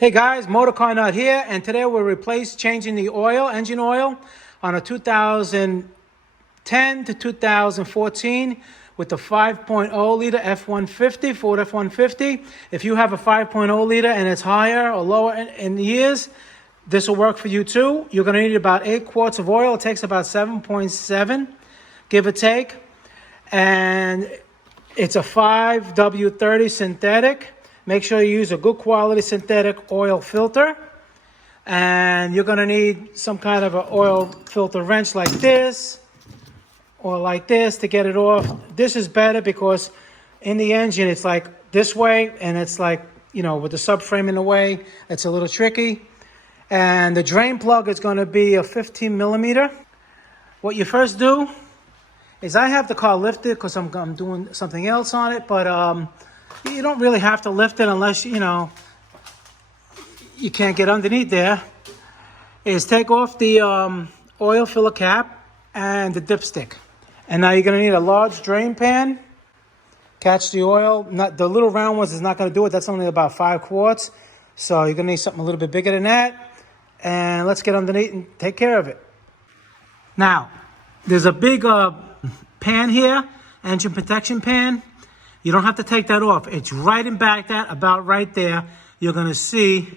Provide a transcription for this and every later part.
Hey guys, MotorCarNut here, and today we're changing the engine oil on a 2010 to 2014 with the 5.0 liter F-150, Ford F-150. If you have a 5.0 liter and it's higher or lower in years, this will work for you too. You're going to need about 8 quarts of oil. It takes about 7.7, give or take. And it's a 5W30 synthetic. Make sure you use a good quality synthetic oil filter. And you're going to need some kind of an oil filter wrench like this or like this to get it off. This is better because in the engine it's like this way, and it's like, you know, with the subframe in the way, it's a little tricky. And the drain plug is going to be a 15 millimeter. What you first do is, I have the car lifted because I'm doing something else on it, but you don't really have to lift it unless, you know, you can't get underneath there. Is take off the oil filler cap and the dipstick. And now you're going to need a large drain pan. Catch the oil. The little round ones is not going to do it. That's only about 5 quarts. So you're going to need something a little bit bigger than that. And let's get underneath and take care of it. Now, there's a big pan here, engine protection pan. You don't have to take that off. It's right in back that, about right there. You're going to see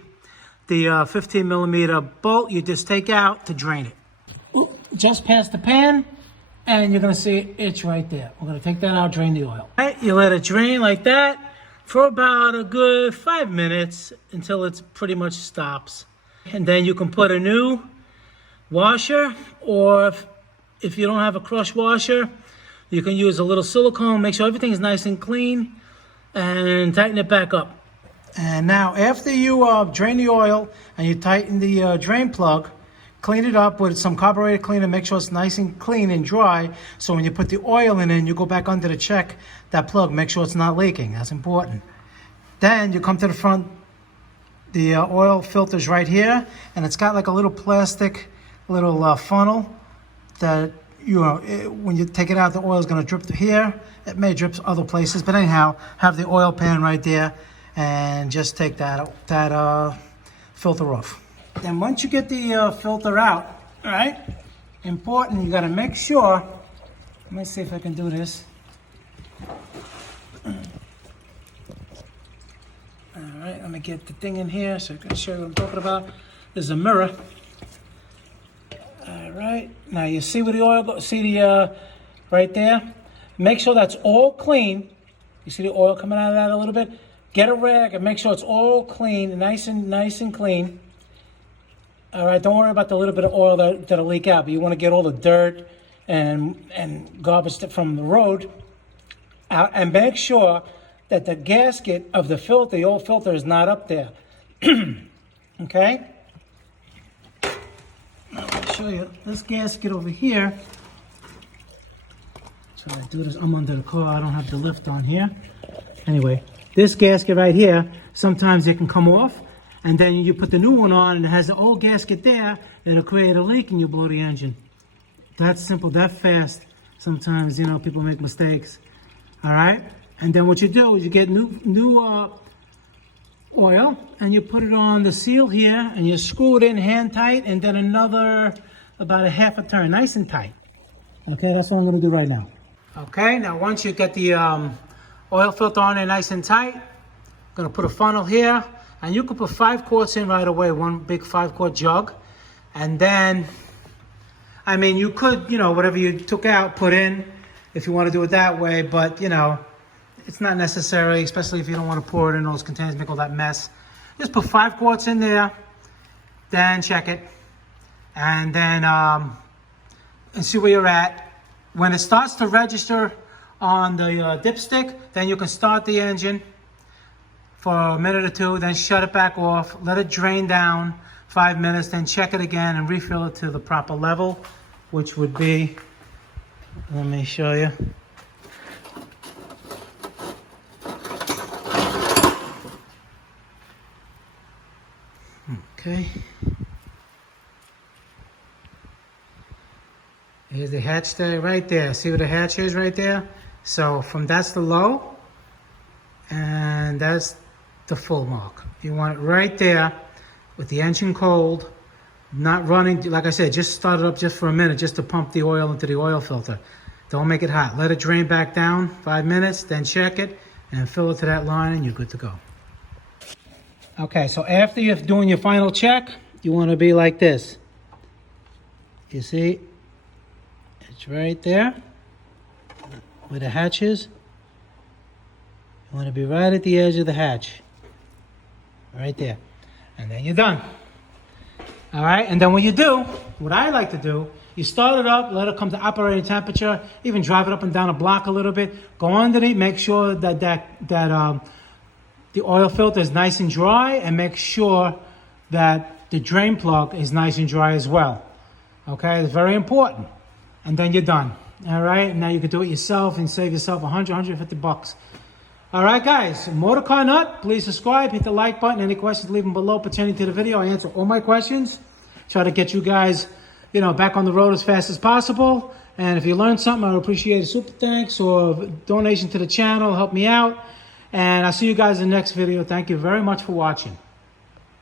the 15 millimeter bolt you just take out to drain it. Just past the pan, and you're going to see it's right there. We're going to take that out, drain the oil. All right, you let it drain like that for about a good 5 minutes until it pretty much stops. And then you can put a new washer, or if you don't have a crush washer, you can use a little silicone. Make sure everything's nice and clean and tighten it back up. And now after you drain the oil and you tighten the drain plug, clean it up with some carburetor cleaner. Make sure it's nice and clean and dry. So when you put the oil in and you go back under to check that plug, make sure it's not leaking. That's important. Then you come to the front. The oil filter's right here, and it's got like a little plastic little funnel that, you know, when you take it out, the oil is going to drip here. It may drip other places, but anyhow, have the oil pan right there, and just take that filter off. Then once you get the filter out, all right, important, you got to make sure. Let me see if I can do this. All right, let me get the thing in here so I can show you what I'm talking about. There's a mirror. All right, now you see where the oil goes, see the, right there? Make sure that's all clean. You see the oil coming out of that a little bit? Get a rag and make sure it's all clean, nice and clean. All right, don't worry about the little bit of oil that'll leak out, but you want to get all the dirt and garbage from the road out, and make sure that the gasket of the filter, the old filter, is not up there. Okay? Now I'll show you this gasket over here. So I do this, I'm under the car, I don't have the lift on here. Anyway, this gasket right here, sometimes it can come off, and then you put the new one on and it has the old gasket there, it'll create a leak and you blow the engine. That's simple, that fast. Sometimes, you know, people make mistakes. All right? And then what you do is you get new oil, and you put it on the seal here, and you screw it in hand tight, and then about a half a turn, nice and tight. Okay, that's what I'm going to do right now. Okay, now once you get the oil filter on there nice and tight, I'm going to put a funnel here, and you can put 5 quarts in right away, one big 5-quart jug. And then, I mean, you could, you know, whatever you took out, put in if you want to do it that way, but, you know, it's not necessary, especially if you don't want to pour it in those containers, make all that mess. Just put 5 quarts in there, then check it, and then and see where you're at. When it starts to register on the dipstick, then you can start the engine for a minute or two, then shut it back off, let it drain down 5 minutes, then check it again and refill it to the proper level, which would be, let me show you. Okay. Here's the hatch there, right there. See where the hatch is right there? So that's the low, and that's the the full mark. You want it right there with the engine cold, not running. Like I said, just start it up just for a minute just to pump the oil into the oil filter. Don't make it hot. Let it drain back down 5 minutes, then check it and fill it to that line and you're good to go. Okay, so after you're doing your final check, you want to be like this. You see, it's right there where the hatch is. You want to be right at the edge of the hatch. Right there. And then you're done. All right, and then what you do, what I like to do, you start it up, let it come to operating temperature, even drive it up and down a block a little bit, go underneath, make sure that the oil filter is nice and dry, and make sure that the drain plug is nice and dry as well. Okay, it's very important. And then you're done. All right, now you can do it yourself and save yourself $150. All right, guys, MotorCarNut, please subscribe, hit the like button. Any questions, leave them below pertaining to the video. I answer all my questions. Try to get you guys, back on the road as fast as possible. And if you learned something, I would appreciate a super thanks or donation to the channel. Help me out. And I'll see you guys in the next video. Thank you very much for watching.